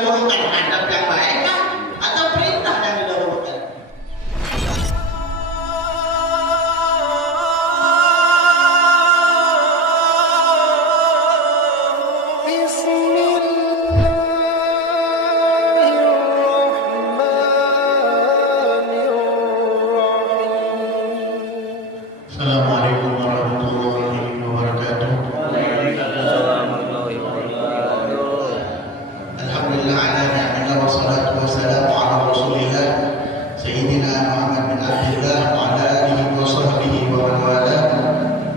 didahulukan? Adab yang baik kah? Atau perintah yang didahulukan? Assalamualaikum warahmatullahi wabarakatuh. Alhamdulillah ala ni'millah wassalatu wassalamu ala rasulillah Sayyidina Muhammad bin Abdullah wa ala alihi wa sahbihi wa man wala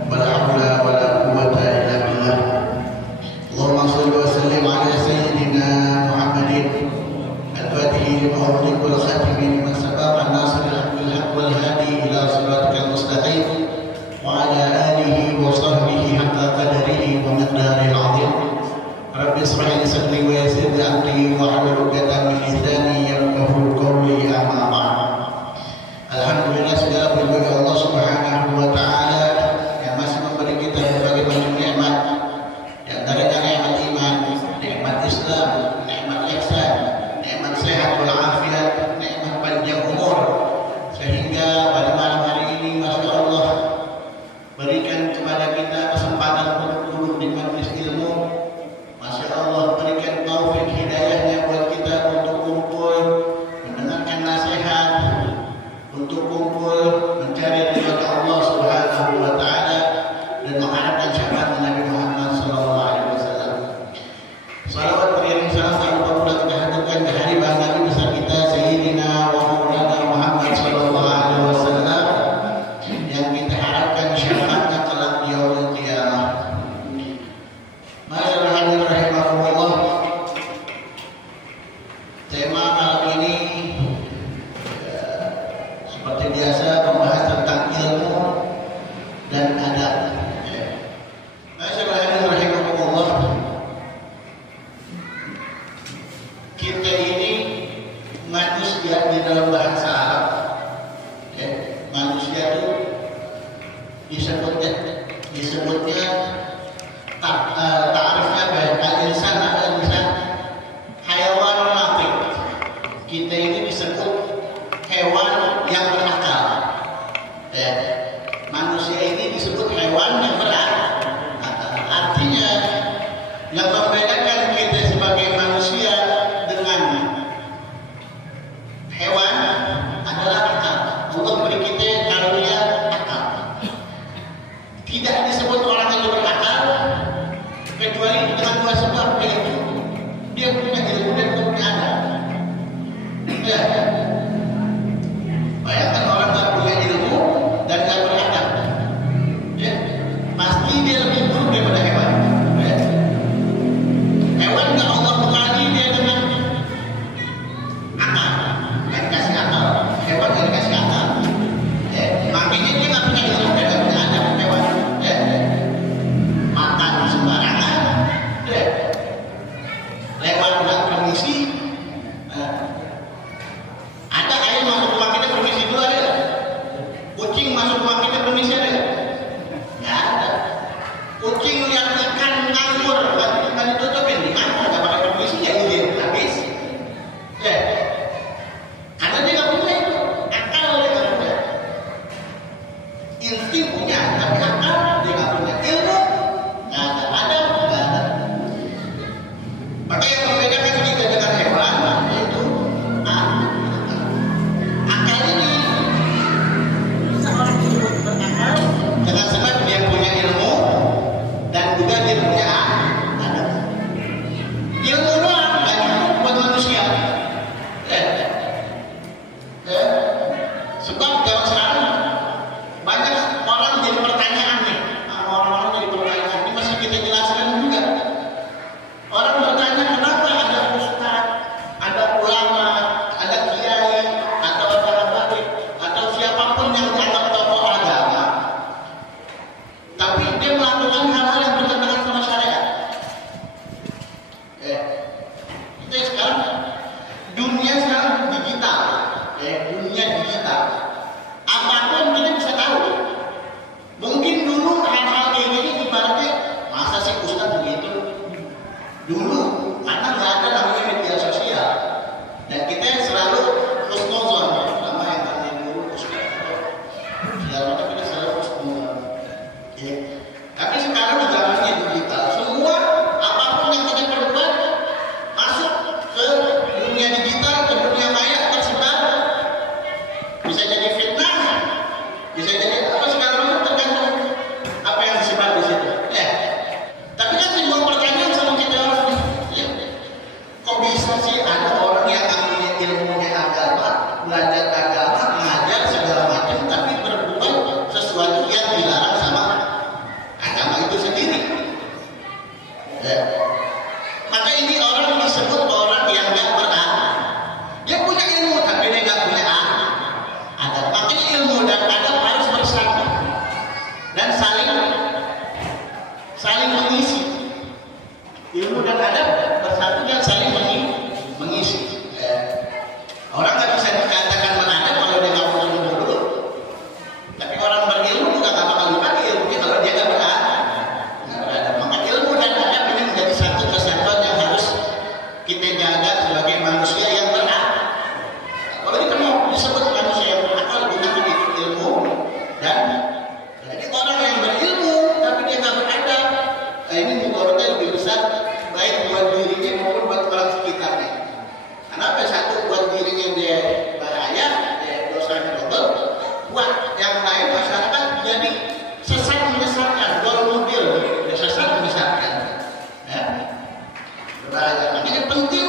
wa la hawla wa la quwwata illa billah. Allahumma shalli wa sallim ala Sayyidina Muhammadin al-Fatihi lima ughliqa wal khatimi lima sabaqa nasiril haqqi bil haqqi wal hadi ila siratikal mustaqim وعلى آله وصحبه حق قدره ومقداره العظيم. رب اشرح لي صدري ويسر لي أمري واحلل عقدة من لساني يفقهوا قولي أما بعد. Alhamdulillah segala puji bagi Allah Subhanahu wa taala yang masih memberi kita berbagai macam nikmat. Di antaranya nikmat iman, nikmat Islam, nikmat ihsan, nikmat sehat wal afiat, nikmat panjang umur, sehingga pada malam hari ini masya Allah berikan kepada kita kesempatan untuk duduk di majelis ilmu. Masya Allah, berikan taufik hidayahnya buat kita untuk kumpul mendengarkan nasihat, untuk kumpul mencari ridha Allah Subhanahu wa taala dan mengharapkan syafaat Nabi Muhammad sallallahu alaihi wasallam. Salawat beriring salam tak lupa pula kita haturkan ke hari bahagia Nabi besar kita Sayyidina wa Maulana Muhammad sallallahu alaihi wasallam yang kita harapkan syafaatnya kelak di yaumul qiyamah. Ma'asyiral hadirin rahimakumullah. Tema malam ini seperti biasa membahas tentang ilmu dan adab. Ma'asyiral hadirin rahimakumullah. Kita ini manusia di dalam bahasa Arab. Manusia itu disebutnya ta'arifnya al-insan al-insan hayawan natik. Kita ini disebut hewan yang berakal. Manusia ini disebut hewan yang berakal. Artinya yang membedakan kita sebagai manusia dengan hewan adalah akal. Allah beri kita karunia akal. Tidak disebut orang itu berakal kecuali dengan dua sebab, yaitu dia punya ilmu dan punya adab. Ya. Bayangkan orang tak punya ilmu dan tak beradab, ya, pasti dia lebih buruk daripada hewan. Ya. Hewan yang Allah bekali dia dengan akal, yang kasih akal. Hewan yang kasih akal. Ya. Makanya dia nggak punya ilmu dan nggak punya adab. Hewan, ya, makan sembarangan, ya, lewat nggak permisi. Ada ayam masuk rumah kita permisi dulu ada? Kucing masuk rumah kita permisi ada? Nggak ada. Kucing lihat ikan nganggur nggak ditutupin, di mana nggak pakai permisi ya izin habis. Ya, karena dia nggak punya itu akal, dia nggak punya. Insting punya, tapi akal dia nggak punya. Ilmu nggak ada, nggak ada. Maka yang membedakan kita dengan hewan yaitu akal ini. Seorang itu berakal dengan sebab dia punya ilmu dan juga dia punya adab. Ilmu doang nggak cukup buat manusia. Sebab zaman sekarang banyak orang jadi pertanyaan nih. Orang-orang jadi pertanyaan ini masih kita jelaskan juga. Orang bertanya kenapa ada ustaz, ada ulama, ada kiai, atau ada habib, atau siapapun yang dianggap tokoh agama, tapi dia melakukan hal-hal yang bertentangan sama syariat. Kita sekarang dunia sekarang digital, dunia digital. Apapun kita bisa tahu. Mungkin dulu hal-hal kayak gini ibaratnya masa sih ustaz begitu. Dulu karena nggak ada namanya media sosial. dia bahaya, dosanya double. Buat yang lain masyarakat jadi sesat menyesatkan, kalau mobil sesat menyesatkan. Ya. Berbahaya. Makanya penting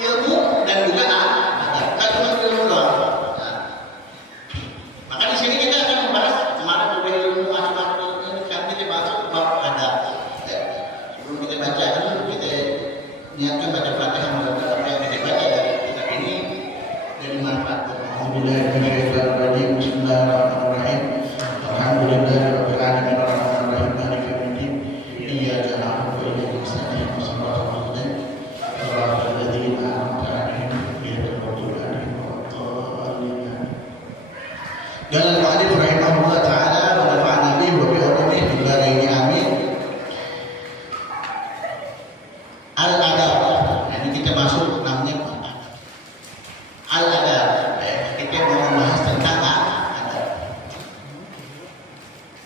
ilmu dan juga adab. Bukan cuma ilmu doang. Nah. Maka di sini kita akan membahas kemarin berbeda ilmu macam-macam. Sekarang kita masuk ke bab adab. Ya. Sebelum kita baca dulu, kita niatkan baca Fatihah menurut apa yang kita baca dari kitab ini dari manfaat. Alhamdulillahirrahmanirrahim. Bismillahirrahmanirrahim. Alhamdulillahirabbil alamin arrahmanirrahim maliki yaumiddin. Iyyaka na'budu wa iyyaka nasta'in. Shiratal mustaqim. Shiratal ladzina an'amta 'alaihim ghairil maghdubi 'alaihim waladdallin. Qala al-mu'allif rahimahullah ta'ala wa nafa'ana bihi wa bi ulumihi fid dharain amin. Al-adab. Ini kita masuk namanya al-adab. Kita mau membahas tentang adab.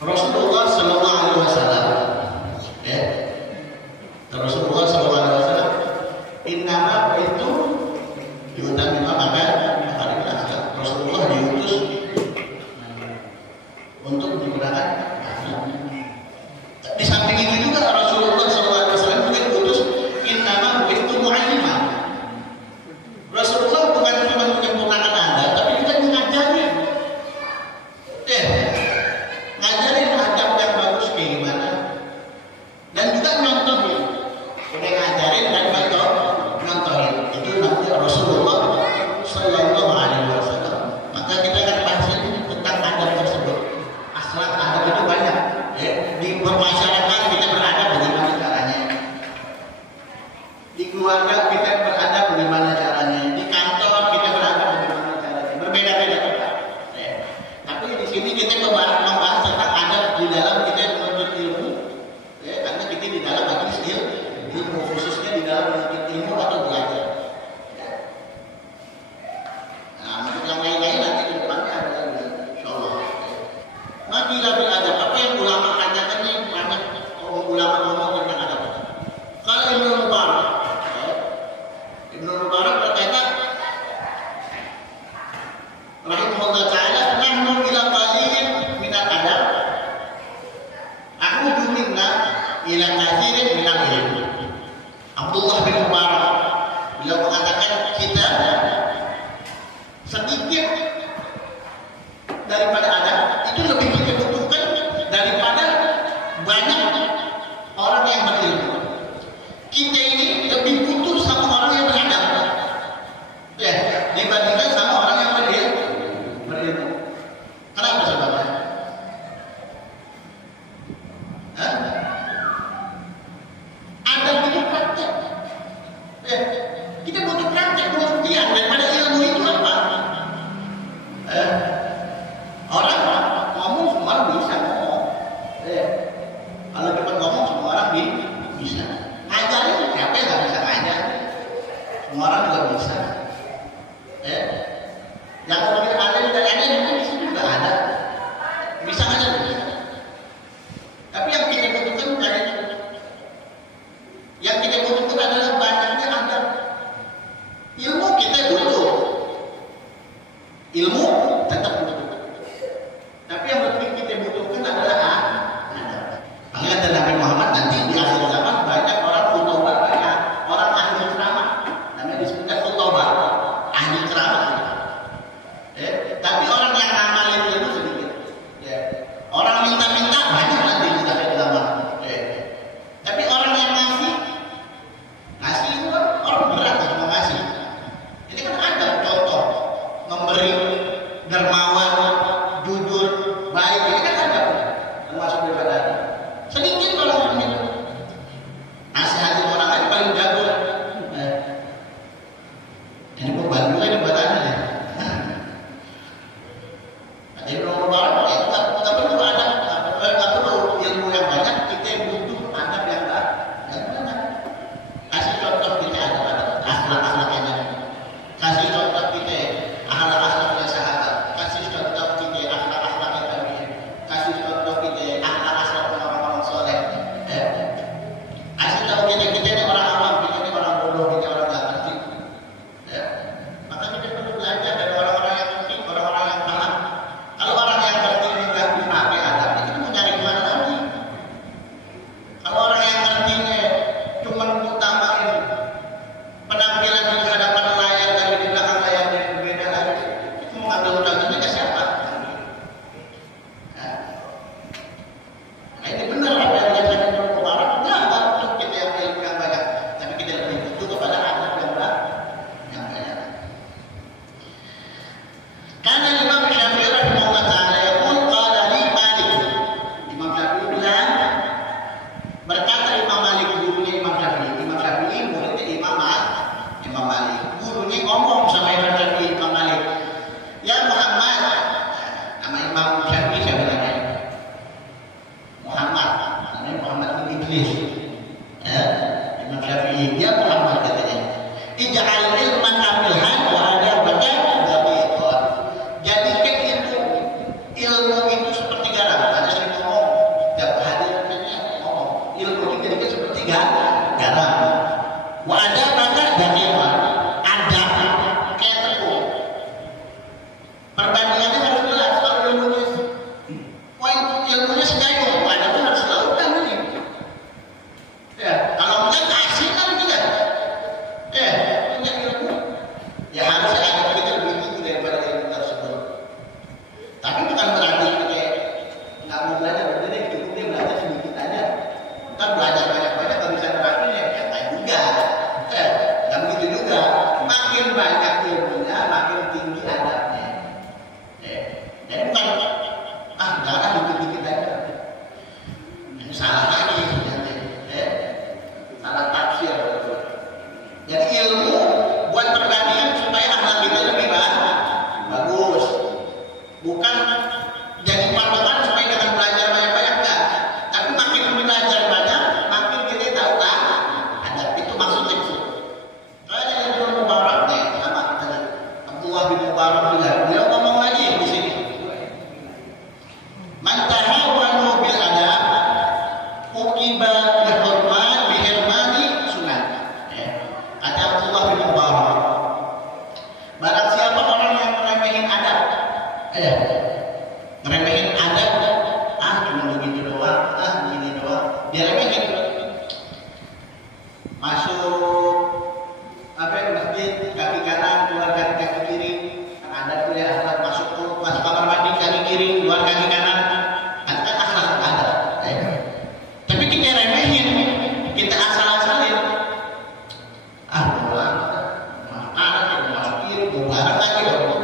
Rasulullah sallallahu alaihi wasallam, ya. Rasulullah sallallahu alaihi wasallam innama itu diutamina makan hari akhirat. Rasulullah diutus untuk digunakan akhirat. Di samping itu juga Rasulullah sallallahu alaihi wasallam juga diutus innama itu mu'allimah. Rasulullah bukan cuma menyempurnakan adab, tapi juga ngajarin. Ngajarin adab yang bagus kayak gimana. Dan juga nyontohin. Udah ngajarin dan nyontohin. Itu nanti Rasulullah sallallahu alaihi wasallam. Maka kita akan bahas tentang adab tersebut. Akhlak adab itu banyak. Ya, di bermasyarakat kita beradab bagaimana caranya. Di keluarga kita beradab bagaimana caranya. Di kantor kita beradab bagaimana caranya. Berbeda-beda tempat. Ya. Tapi di sini kita membahas tentang adab di dalam kita menuntut ilmu. Ya, karena kita di dalam majlis ilmu, khususnya di dalam menuntut ilmu atau belajar. Ya. Nah, untuk yang lain-lain nanti di depannya ada insyaallah. Makilah bil adab. Apa yang ulama katakan ini banyak ulama ngomong tentang adab. Kalau Ibnu Mubarak, Ibnu Mubarak berkata, rahimahullah ta'ala, nahnu ila qalilin minal adab, a'udzu minna ila kathirin minal ilm. Abdullah bin Mubarak beliau mengatakan kita sedikit daripada adab itu lebih kita butuhkan daripada banyak orang yang berilmu. Kita ini lebih butuh sama orang yang beradab, ya, dibandingkan sama orang yang berilmu. Kenapa sebabnya? Adab itu praktek. Ya, kita butuh praktek pembuktian daripada ilmu itu apa? Orang ngomong semua orang bisa ngomong. Kalau kita ngomong semua orang bisa. Ngajarin siapa yang nggak bisa ngajar? Semua orang juga bisa. Yang mungkin ada di sini juga ada. Bisa ngajar bisa. Tapi yang kita butuhkan bukan itu. Yang kita butuhkan adalah banyaknya adab. Nabi ya Muhammad katanya. Ij'al ilmaka milhan wa adabaka dhabiqan. Jadikan ilmu itu seperti garam. Ada sering ngomong tiap hari katanya ngomong ilmu itu jadikan seperti garam. Wa adabaka dhabiqan. Adab kayak tepung. Perbandingannya harus jelas. Kalau ilmunya segayung, adabnya harus dilakukan ini. Ya, kalau enggak keasinan juga. Ya, punya ilmu. Ya harusnya adab kita lebih tinggi daripada ilmu tersebut. Tapi bukan berarti kayak nggak mau belajar, berarti cukup dia belajar sedikit aja. Ntar belajar banyak-banyak kalau bisa nerapin ya enggak juga. Nggak begitu juga. Makin banyak ilmunya, makin tinggi adabnya. Jadi bukan jangan dikit-dikit aja. Ini salah lagi, salah tafsir. Jadi ilmu buat perbandingan supaya akhlak kita lebih bagus. Bukan jadi patokan supaya dengan belajar banyak-banyak enggak. Tapi makin belajar banyak, makin kita tahu adab itu maksudnya itu. Ada yang Ibnu Mubarak nih, sama Abdullah bin Mubarak juga. Beliau ngomong lagi di sini. Man tahawanu bil adab uqiba bi hurmat bi hirmani sunnah. Kata Abdullah bin Mubarak. Barang siapa orang yang meremehin adab, ngeremehin adab, cuma begitu doang, begini doang, dia remehin. Masuk masjid kaki kanan, keluar kaki kiri, adab ya akhlak masuk kamar mandi kaki kiri, keluar kaki kanan. Tapi kita remehin, kita asal-asalin. Masuk kiri, barang lagi dong.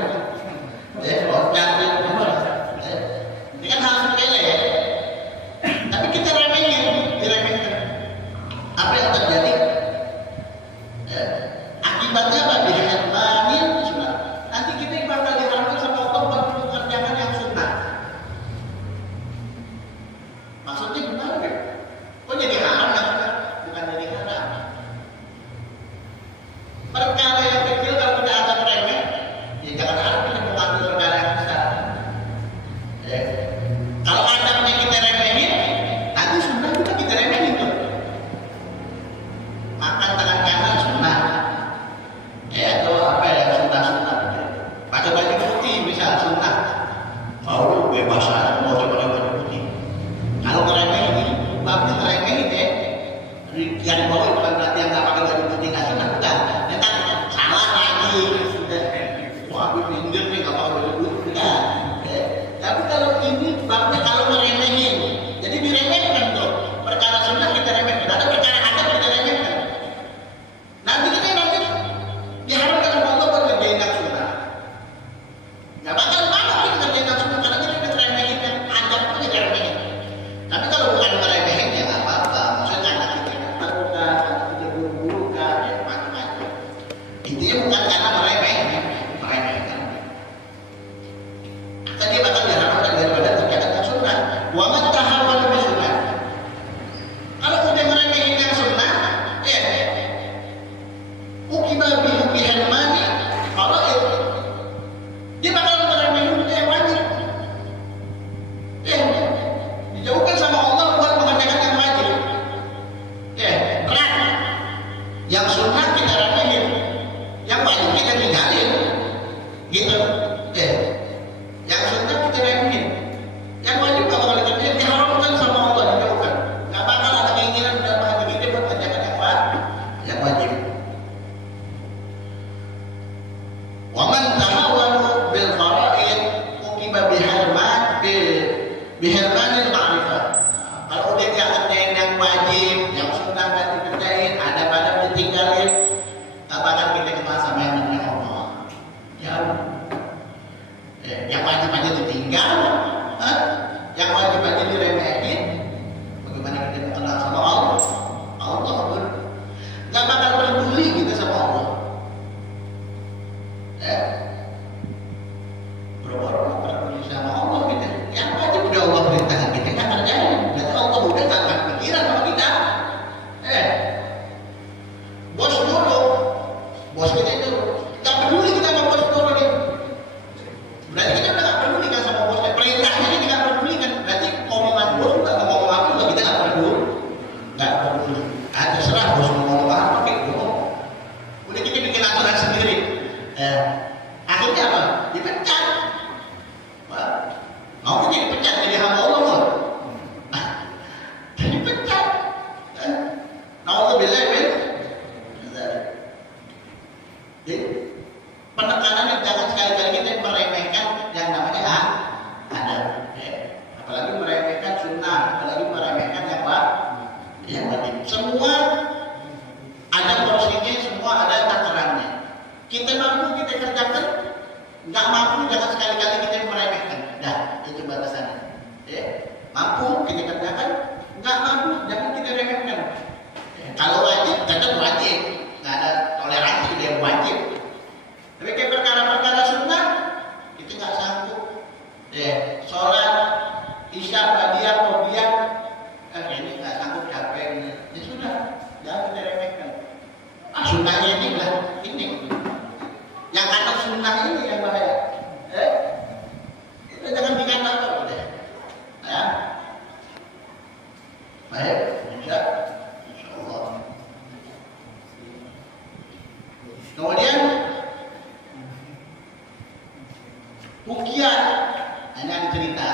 Ini kan hal sepele ya. Tapi kita remehin, diremehkan. Apa yang terjadi? Akibatnya apa? Dihirmanin sunnah. Nanti kita bakal diharamkan sama Allah buat mengerjakan yang sunnah. Maksudnya gimana ya? Kok jadi haram kan? Bukan jadi haram. Perkara yang kecil kalau kita anggap remeh, ya jangan harap kita mengambil perkara yang besar. Kalau adabnya kita remehin, nanti sunnah juga kita remehin tuh. Makan tangan kanan sunnah. Atau apa ya sunnah-sunnah. Pakai baju putih misal sunnah. Mau bebas aja mau coba baju putih. Kalau ngeremehin, babnya ngeremehin ya. Dari bawah bukan berarti yang nggak pakai baju putih nggak sunnah, bukan. Ya kan salah lagi. Wah, aku pinggir nih nggak pakai baju putih. Tapi kalau ini babnya kalau ngeremehin, jadi diremehkan tuh. Perkara sunnah kita remehkan, ada perkara adab kita remehkan. Nanti kita diharapkan sama Allah buat ngerjain yang sunnah. Nggak bakal mau kita ngerjain yang sunnah karena kita remehin yang adab kita remehin. Tapi kalau bukan ngeremehin ya nggak apa-apa. Maksudnya anak kita tahu kan, anak kita buru-buru kan, ya macam-macam. Intinya bukan karena meremehkan. Tadi bakal diharapkan daripada terkait yang sunnah. Wa man tahawanu bi sunnah. Kalau udah ngeremehin yang sunnah, uqiba bi hirmani kalau itu dia bakal ngeremehin yang wajib. Dijauhkan sama Allah buat mengerjakan yang wajib. Berat. Yang sunnah kita remehin, yang wajib kita tinggalin. Gitu. Yang sunnah kita remehin, yang wajib kalau kita kerjain diharamkan sama Allah, dijauhkan. Nggak bakal ada keinginan dan bahagia kita buat mengerjakan yang wajib. Wa man tahawanu bil fara'id uqiba bihirmanil ma'rifah. Kalau udah nggak kerjain yang wajib, yang sunnah nggak dikerjain, adab-adab ditinggalin, nggak bakal kita kenal sama yang namanya Allah. Jauh. Jadi penekanannya jangan sekali-kali kita meremehkan yang namanya adab. Apalagi meremehkan sunnah, apalagi meremehkan yang wajib. Semua ada porsinya, semua ada takarannya. Kita mampu kita kerjakan, nggak mampu jangan sekali-kali kita meremehkan. Dah, itu batasannya. Mampu kita kerjakan, nggak mampu jangan kita remehkan. Kalau wajib, tetap wajib. Nggak ada toleransi dia wajib. Tapi kayak perkara-perkara sunnah, kita nggak sanggup. Sholat, isya, badiah, qobliyah, ini nggak sanggup capek. Ya sudah, jangan kita remehkan. Sunnahnya ini lah, ini. Yang kata sunnah ini yang bahaya. Kita jangan bikin apa udah. Ya. Baik, insya Allah. Kemudian Ruqyah, ini ada cerita.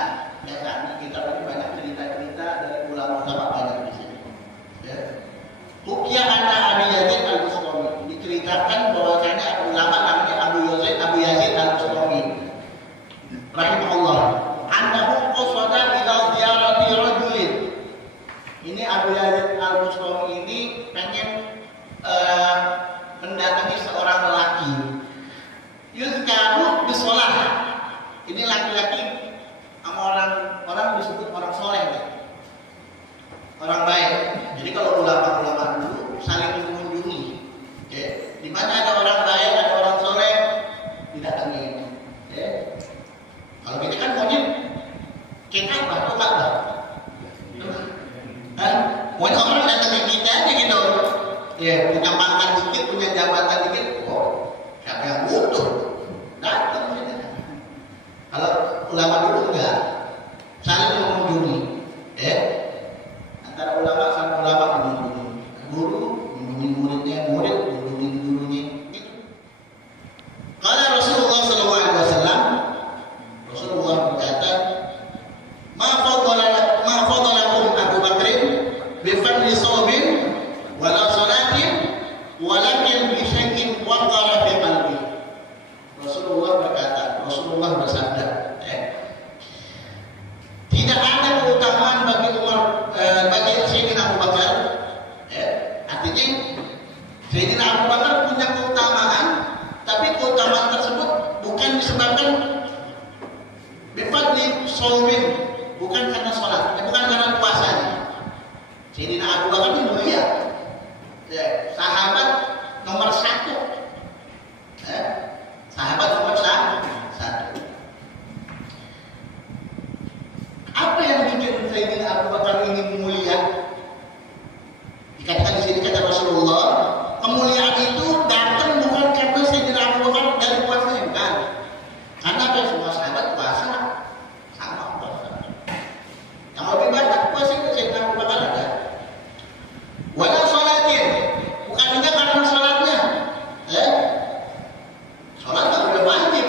Biasanya kita ini banyak cerita-cerita dari ulama-ulama banyak di sini. Ruqyah anak Abi Yazid Al-Bustami diceritakan bahwasanya ulama namanya Abu Yazid Al-Bustami rahimahullah. Annahu qasada ila ziyarati rajulin. Ini Abu Yazid Al-Bustami ini pengen mendatangi seorang lelaki. Yuzkaru bisolah. Ini laki-laki sama orang disebut orang soleh, orang baik. Jadi kalau ulama-ulama dulu saling mengunjungi. Di mana ada orang baik, ada orang soleh, didatangi. Kalau kita kan maunya kita apa? Kok apa? Maunya orang datangin kita aja gitu. Punya pangkat dikit, punya jabatan dikit. Oh, siapa yang butuh? Datang saja. Kalau ulama dulu enggak, saling mengunjungi. Antara ulama sama ulama mengunjungi. Guru mengunjungi muridnya, murid mengunjungi gurunya. Gitu. Kalau Rasulullah SAW, Rasulullah berkata, ma fadalakum Abu Bakrin bi fadli shawmin wala salatin walakin bi syai'in waqara fi qalbi. Rasulullah bersabda, tidak ada keutamaan bagi Sayyidina Abu Bakar. Artinya Sayyidina Abu Bakar punya keutamaan, tapi keutamaan tersebut bukan disebabkan bifadli shawmin, bukan karena sholat, bukan karena puasanya. Sayyidina Abu Bakar ini mulia, sahabat nomor 1. Sahabat nomor 1. Apa yang bikin Sayyidina Abu Bakar ini mulia? Dikatakan di sini kata Rasulullah, kemuliaan itu datang bukan karena Sayyidina Abu Bakar dari puasanya, bukan. Karena apa? Semua sahabat puasa sama puasa. Yang lebih banyak puasa itu Sayyidina Abu Bakar ada. Wala sholatin, bukan juga karena sholatnya. Sholat kan udah wajib.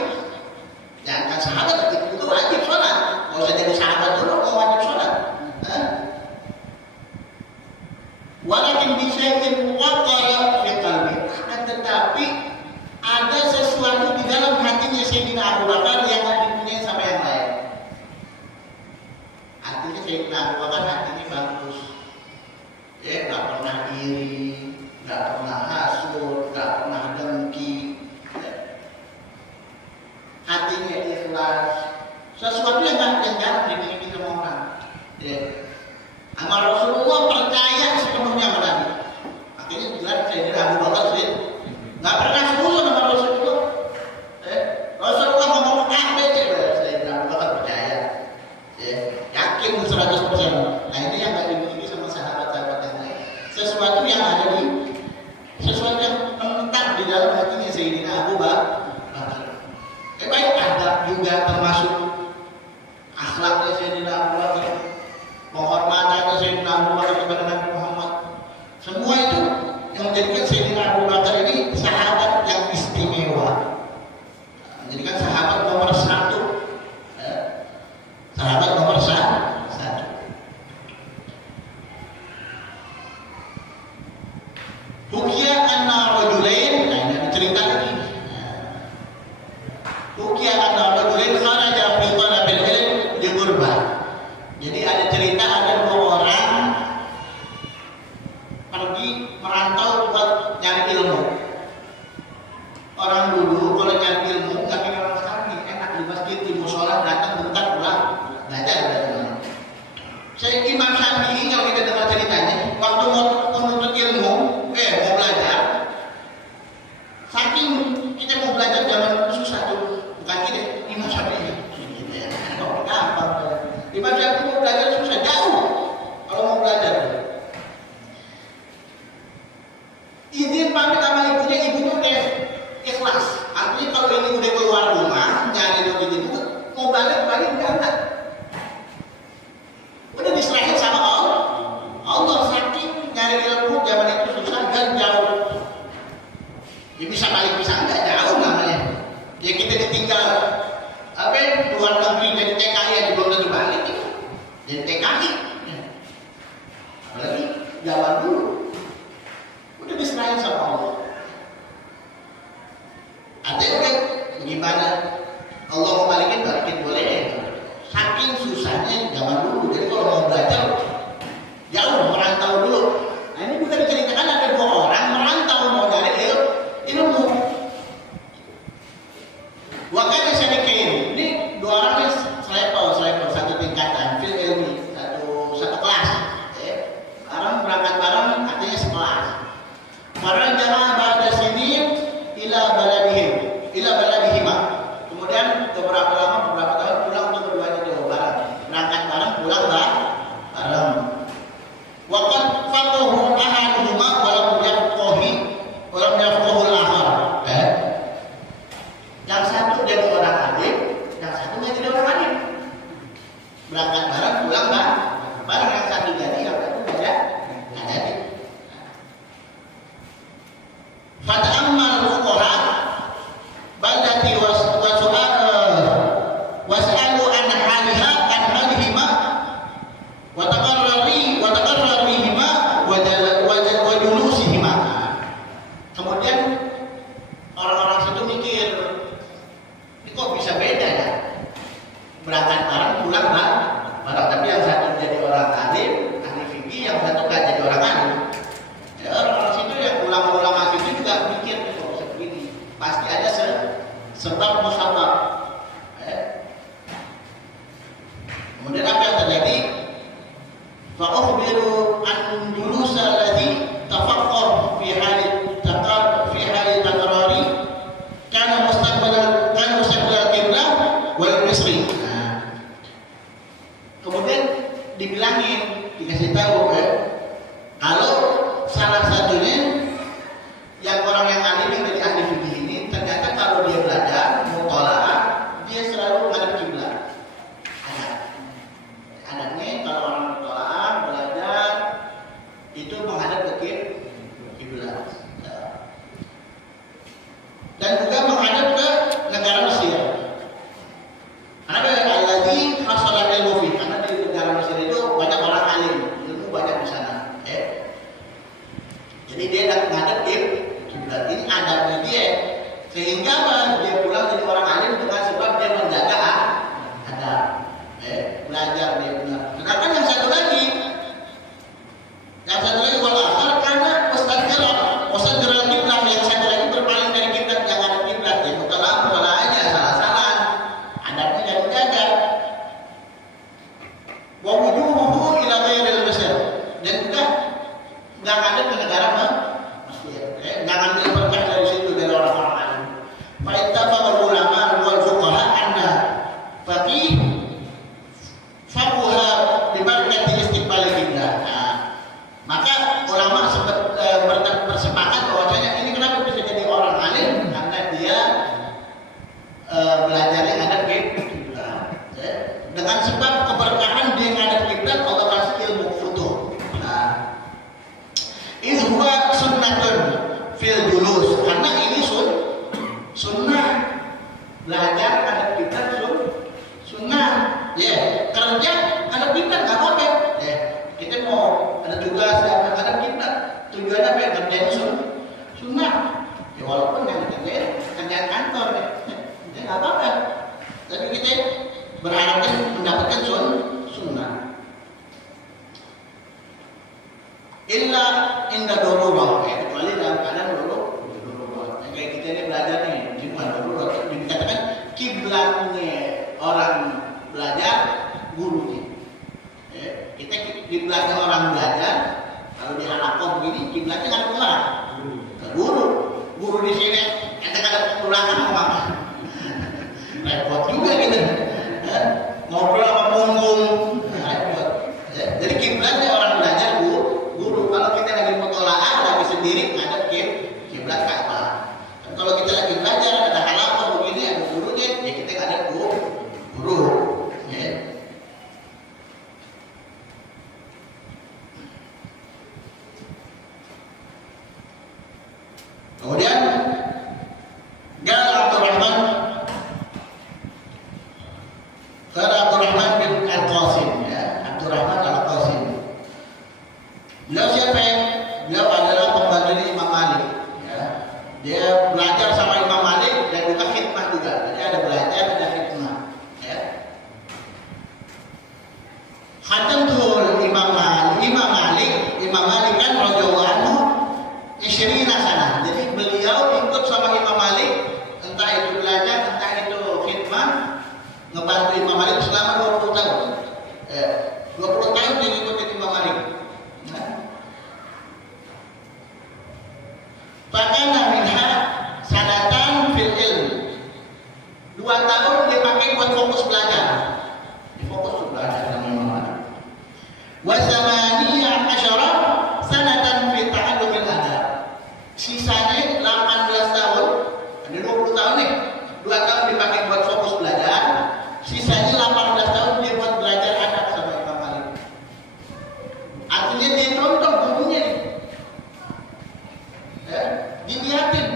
Jangan sahabat itu wajib sholat. Mau usah jadi sahabat dulu mau wajib sholat. Walakin bisyai'in waqara fi qalbi. Tetapi ada sesuatu di dalam hatinya Sayyidina Abu Bakar yang tidak dipunyai sama yang lain. Artinya Sayyidina Abu Bakar hatinya bagus. Nggak pernah iri, nggak pernah hasud, nggak pernah dengki. Hatinya ikhlas. Sesuatu yang jarang dimiliki sama orang. Sama Rasulullah percaya sepenuhnya sama Nabi. Akhirnya jelas Sayyidina Abu Bakar nggak pernah sungguh sama Rasulullah. Rasulullah ngomong apa aja, Sayyidina Abu Bakar percaya. Yakin 100%. Nah ini yang nggak dimiliki sama sahabat-sahabat yang lain. Sesuatu yang ada sesuatu yang menetap di dalam hatinya Sayyidina Abu Bakar. Baik adab juga termasuk akhlaknya Sayyidina Abu Bakar, penghormatannya Sayyidina Abu Bakar kepada Nabi Muhammad. Semua itu yang menjadikan Sayyidina Abu Bakar ini sahabat yang istimewa, menjadikan sahabat nomor 1. Sahabat nomor 1. Ruqyah anna rajulain, nah ini cerita lagi. ilmu. Orang dulu kalau nyari ilmu nggak kayak orang sekarang nih, enak di masjid, di musola, datang bentar pulang, belajar. Saya Imam Syafi'i kalau kita dengar ceritanya, waktu mau menuntut ilmu, mau belajar, saking kita mau belajar zaman susah tuh, bukan gini, Imam Syafi'i, gampang. Imam Syafi'i mau belajar susah, jauh kalau mau belajar. Izin pamit sama ibunya udah ikhlas. Artinya kalau ini udah keluar rumah, nyari doa gitu, mau balik enggak. Udah diserahin sama Allah. Allah saking nyari ilmu zaman itu susah dan jauh. Ya bisa balik bisa enggak jauh namanya. Ya kita ditinggal luar negeri jadi TKI aja belum tentu balik gitu. Jadi TKI. Apalagi zaman dulu. Udah diserahin sama Allah. Artinya gimana? Allah mau balikin boleh. Saking susahnya zaman dulu. Jadi kalau mau belajar jauh merantau dulu. Nah ini juga diceritakan ada 2 orang merantau mau nyari ilmu. Waktu saya dikirim. Ini 2 orang ini selevel satu tingkatan fil ilmi satu kelas. Sekarang berangkat bareng artinya sekelas. Karena jangan pada sini ila baladihima. Kemudian beberapa tahun pulang untuk keduanya jauh bareng. Berangkat bareng pulang bareng. Waqad faqahu ahaduhuma walam yafqahul akhar. Yang satu jadi orang alim, yang satu nggak jadi orang alim. Berangkat bareng pulang bareng, yang satu jadi, yang satu nggak jadi. Fata'ammal fuqaha baldati was'alu an halihima wa taqarrarihima wa julusihima. Kemudian orang-orang situ mikir, ini kok bisa beda ya? Berangkat bareng pulang bareng, tapi yang satu jadi orang alim, ahli fikih, yang satu nggak jadi orang alim. Ya, orang-orang situ yang ulama-ulama itu juga mikir kok begini. Pasti ada sebab musabab. Kemudian apa yang terjadi? Fa ukhbiru an julusa alladhi tafaqqar fi hali takrari kana mustaqbal qiblah wal misri. Kemudian dibilangin, dikasih tahu kalau salah satunya yang orang yang alim yang dari ahli fikih ini ternyata kalau dia belajar mutalaah dia selalu menghadap kiblat. Adanya kalau orang mutalaah belajar itu menghadap ke kiblat. Dan juga menghadap ke negara Mesir. Karena alladzi hasala ilmu fi, karena di negara Mesir itu banyak orang alim, ilmu banyak di sana. Jadi dia menghadap kiblat. Ini adabnya dia, sehingga dia pulang jadi orang alim dengan sebab dia menjaga adab. Belajar dia benar. Sedangkan yang satu lagi wal akhar karena ustaz gerak kiblat, yang satu lagi berpaling dari kiblat, jangan ada kiblat. Ya mutalaf aja salah-salah. Adabnya jangan dijaga. Wa wujuhuhu ila ghairil Mesir. Dan juga nggak ada ke negara Mesir. Nggak ambil berkah dari situ dari orang-orang alim. Fa ittafaqal ulama wal fuqaha anna faqih faquha bi barakati istiqbal kiblat. Maka ulama bersepakat bahwasanya ini kenapa bisa jadi orang alim, karena dia belajarnya ngadep kiblat. Dengan sebab keberkahan dia ngadep kiblat, Allah kasih ilmu futuh. Ini huwa sunnatun fil julus, karena ini sunnah belajar ngadep kiblat sunnah. Kerja ngadep kiblat nggak apa-apa. Kita mau ada tugas dan ngadep kiblat, tujuannya apa? Kerjanya sunnah. Ya walaupun yang kerjaan kantor, ya nggak apa-apa. Tapi kita berharap mendapatkan sunnah. Illa inda darurah, kecuali dalam keadaan Kemudian Abdurrahman bin Al-Qasim, ya, Abdurrahman Al-Qasim. Beliau siapa? Beliau adalah pembantu Imam Malik. Ya. Dia belajar sama Imam Malik dan juga khidmah juga. Jadi ada belajar, ada khidmah. Ya. Khatamtul Imam Malik kan radhiyallahu anhu 20 sana. Jadi beliau ikut sama Imam Malik, entah itu belajar, entah itu khidmah, ngebantu Imam Malik selama 20 tahun. 20 tahun dia ngikutin Imam Malik. Fakana minha sanatan fil ilm. 2 tahun dia pakai buat fokus belajar. Dia fokus belajar sama Imam Malik. Wa samaniyah asyara sanatan fi ta'allumil adab. Sisanya 18 tahun, ada 20 tahun nih. 2 tahun dipakai buat fokus belajar, sisanya 18 tahun dia buat belajar adab sama Imam Malik. Artinya dia contoh gurunya nih. Ya, dilihatin.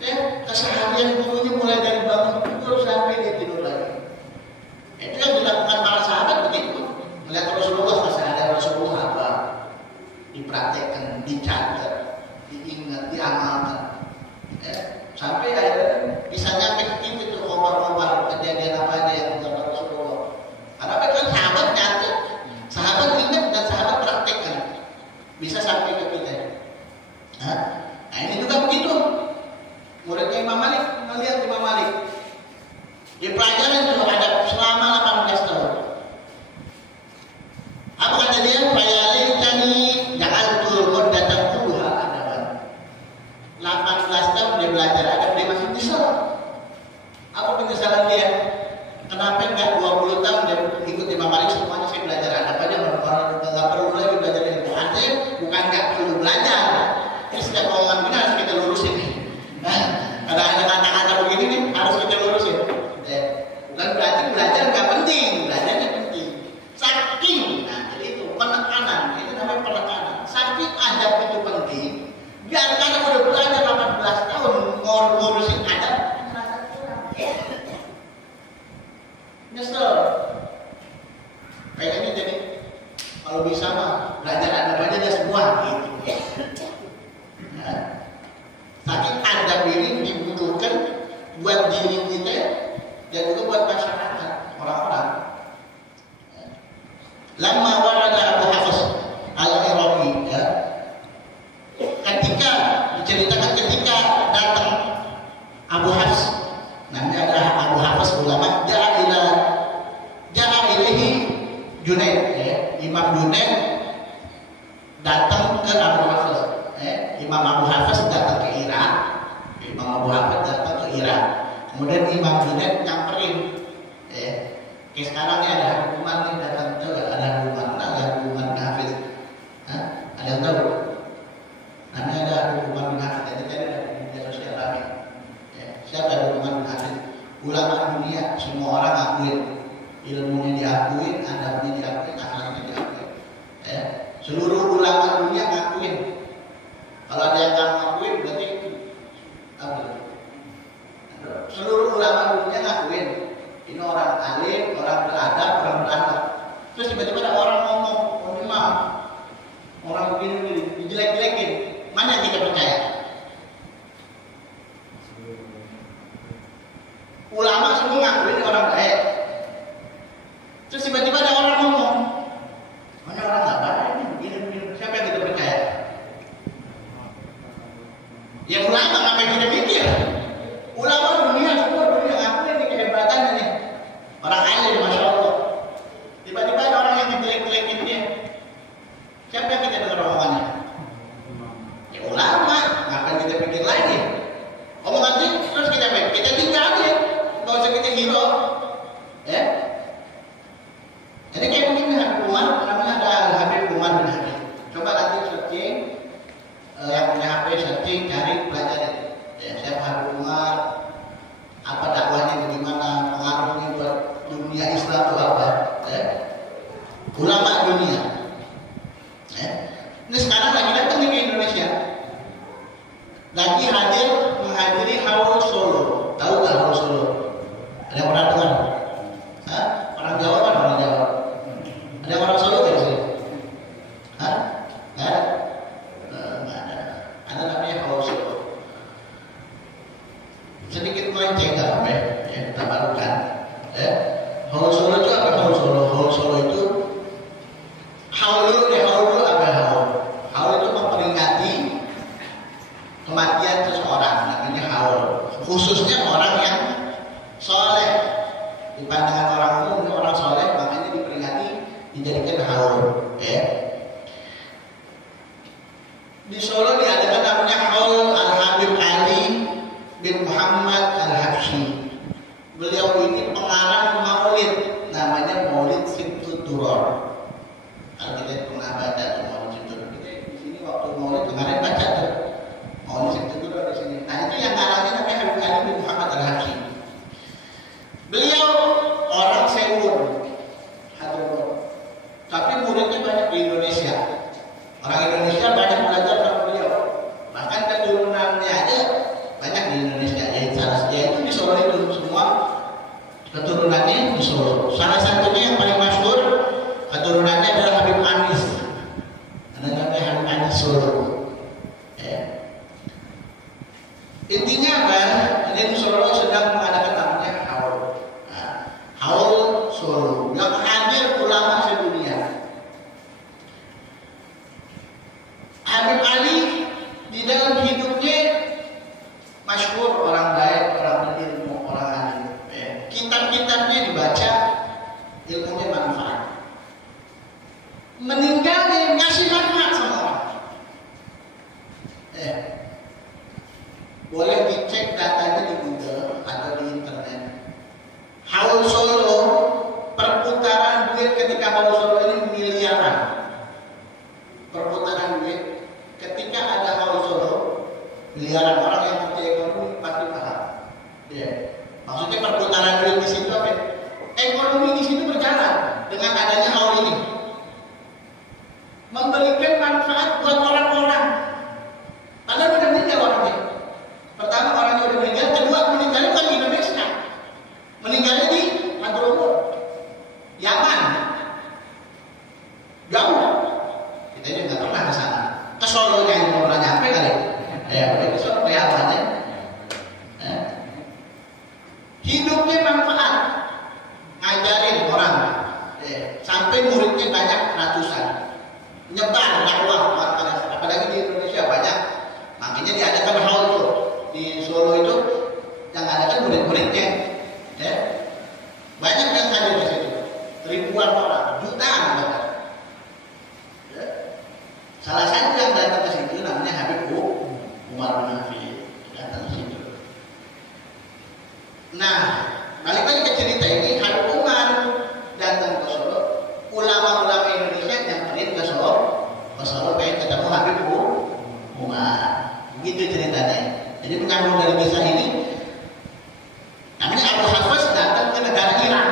Ya, keseharian gurunya mulai dari bangun tidur sampai dia tidur lagi. Itu yang dilakukan para sahabat begitu. Melihat Rasulullah, keseharian Rasulullah apa? Dipraktekkan, dicatat, diingat, diamalkan. Ya, sampai akhirnya bisa nyampe ke kita itu ngobrol-ngobrol kejadian apa aja yang dilakukan Rasulullah. Karena kan sahabat nyatet, sahabat ingat dan sahabat praktekkan, bisa sampai ke kita. Nah ini juga begitu. Muridnya Imam Malik melihat Imam Malik, dia pelajaran itu adab selama 18 tahun. Apa kata dia? Fayalaitani ja'altul muddatan kulluha adaban. 18 tahun dia belajar adab, dia masih bisa. Apa penyesalan dia? Kenapa enggak 20 tahun dia ikut Imam Malik semuanya saya belajar adab aja, nggak perlu lagi belajar ilmu. Artinya bukan nggak perlu belajar. Ini setiap omongan ini harus kita lurusin. Ada kata-kata begini nih harus kita lurusin. Bukan berarti belajar nggak penting, belajarnya penting. Saking, nah jadi itu penekanan, itu namanya penekanan. Saking adab itu penting, biar kalau udah belajar 18 tahun ngurusin adab, nyesel. Kayaknya jadi kalau bisa mah belajar adab aja dia semua gitu. Saking adab ini dibutuhkan buat diri kita dan juga buat masyarakat, orang-orang. Lama warada Abu Hafiz Al-Iraqi, ya. Ketika diceritakan ketika datang Abu Hafiz, namanya adalah Abu Hafiz ulama, ja'a ilaihi Junaid, ya. Imam Junaid datang ke Abu Hafiz. Imam Abu Hafiz datang ke Irak. Imam Abu Hafiz datang ke Irak. Kemudian Imam Junaid nyamperin. Kayak sekarang ini ada hukuman nih datang ke ada hukuman bin Hafiz. Ada yang tahu? Namanya ada hukuman bin Hafiz. Jadi ada di media sosial kami. Siapa ada hukuman bin Hafiz? Ulama dunia, semua orang akuin. Ilmunya diakuin, adabnya diakuin, akhlaknya diakuin. Seluruh ulama dunia ngakuin. Kalau ada yang nggak ngakuin berarti apa? Seluruh ulama dunia ngakuin ini orang alim, orang beradab, orang berakhlak. Terus tiba-tiba ada orang ngomong, oh maaf, orang begini dijelek-jelekin. Mana yang kita percaya? Ulama semua ngakuin orang baik. Terus tiba-tiba ada orang ngomong, mana orang nggak baik ini begini. Siapa yang kita percaya? Ya ulama ngapain kita mikir? Ulama dunia semua dunia ngapain nih kehebatannya nih? Orang alim masya Allah. Tiba-tiba ada orang yang dijelek-jelekin dia. Siapa yang kita dengar omongannya? Ya ulama. Ngapain kita pikir lagi? Omongan dia terus kita tinggal aja. Gak usah kita hero. Ya. Jadi kayak begini Habib Umar, namanya ada Habib Umar bin Habib. Coba nanti searching. Yang punya HP searching, cari, pelajarin. Ya, siapa Habib Umar, apa dakwahnya bagaimana, pengaruhnya buat dunia Islam itu apa? Ya. Ulama dunia. Ya. Ini sekarang lagi datang nih ke Indonesia. Lagi lagi hadir menghadiri Haul Solo. Tahu nggak Haul Solo? Ada yang pernah dengar? Hah? Orang Jawa kan orang Jawa. Ada yang orang Solo nggak sih? Hah? Nggak ada. Nggak ada. Ada namanya Haul Solo. Sedikit melenceng nggak apa ya? Kita barukan. Haul Solo itu apa? Haul Solo. Haul Solo itu haul dulu apa haul? Haul itu memperingati kematian seseorang, namanya haul. Khususnya orang yang soleh, di pandangan orang umum orang soleh, makanya diperingati, dijadikan haul. Di Solo diadakan namanya Haul Al-Habib Ali bin Muhammad Al-Habsyi. Beliau ini pengarang maulid, namanya Maulid Sittut Duror. Kalau kita pernah baca tuh Maulid Sittut Duror, di sini waktu maulid kemarin baca tuh Maulid Sittut Duror di sini. Nah itu yang ngarangnya namanya Habib Ali bin Muhammad Al-Habsyi. Beliau orang Sewur, tapi muridnya banyak di Indonesia. Orang Indonesia banyak belajar sama beliau. Bahkan keturunannya aja banyak di Indonesia. Itu di Solo itu semua keturunannya di Solo. Salah satunya yang paling masyhur keturunannya adalah Habib Anis. Namanya Habib Anis Solo. Intinya apa? Ini di Solo sedang mengadakan namanya Haul. Haul Solo yang hadir ulama sedunia. Habib Ali di dalam hidupnya masyhur orang baik, orang berilmu, orang alim. Kitab-kitabnya dibaca, ilmunya manfaat. Meninggalnya ngasih manfaat sama orang. Boleh dicek datanya di Google atau di internet. Haul Solo, perputaran duit ketika Haul Solo ini miliaran. Perputaran duit ketika ada Haul Solo, miliaran. Orang yang ngerti ekonomi pasti paham. Maksudnya perputaran duit di situ apa? Ekonomi di situ berjalan dengan adanya haul ini, memberikan manfaat buat orang-orang. Padahal udah meninggal orangnya. Pertama orangnya udah meninggal, kedua meninggalnya bukan di Indonesia, meninggalnya di Hadramut, Yaman, jauh. Kita juga nggak pernah ke sana. Ke Solo yang belum pernah nyampe kali. Udah ke Solo kelihatannya. Hidupnya manfaat, ngajarin orang, sampai muridnya banyak ratusan, nyebar dakwah, apalagi di Indonesia banyak. Makanya diadakan haul tuh di Solo itu, yang adakan murid-muridnya, banyak yang hadir di situ, ribuan orang, jutaan bahkan. Salah satu yang datang ke situ namanya Habib Umar bin Hafid, datang ke situ. Nah, balik lagi ke cerita ini, Habib Umar datang ke Solo, ulama-ulama Indonesia nyamperin ke Solo pengen ketemu Habib Umar. Begitu ceritanya. Jadi penyambung dari kisah ini, namanya Abu Hafiz datang ke negara Irak.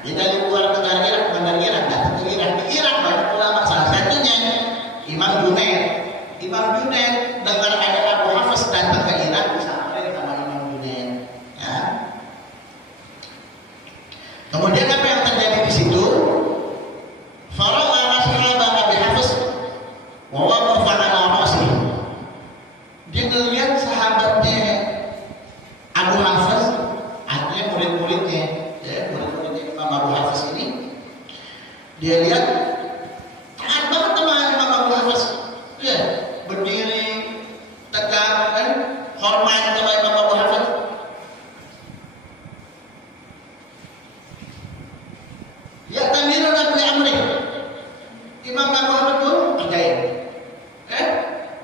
Dia dari luar negara Irak, bukan dari Irak, datang ke Irak. Di Irak banyak ulama, salah satunya Imam Junaid. Imam Junaid dengar ada Abu Hafiz datang ke Irak, disamperin sama Imam Junaid. Kemudian apa yang terjadi di situ? Fara'a sahabat Abi Hafiz wa waqafa ala ra'si. Dia melihat sahabatnya Abu Hafiz, artinya murid-muridnya, murid-muridnya Imam Abu Hafiz ini. Dia lihat taat banget sama Imam Abu Hafiz. Berdiri tegak kan, hormat sama Imam Abu Hafiz. Ya tamirun li amri. Imam Abu Hafiz pun kerjain.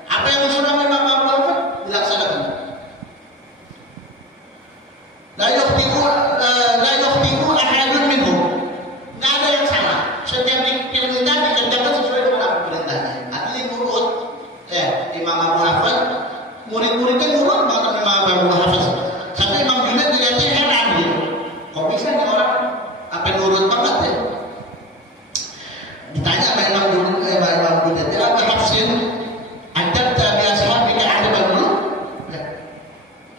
Apa yang disuruh Imam Abu Hafiz dilaksanakan. La yukhti'u ahadun minhum. Enggak ada yang salah. Setiap perintah dikerjakan sesuai dengan apa perintahnya. Artinya nurut. Imam Abu Hafiz, murid-muridnya nurut banget Imam Abu Hafiz. Sampai Imam Junaid dilihatnya heran gitu. Kok bisa nih orang apa nurut banget ya? Ditanya sama Imam Junaid, Abu Hafsin, "Anta bi ashabika adabul muluk?"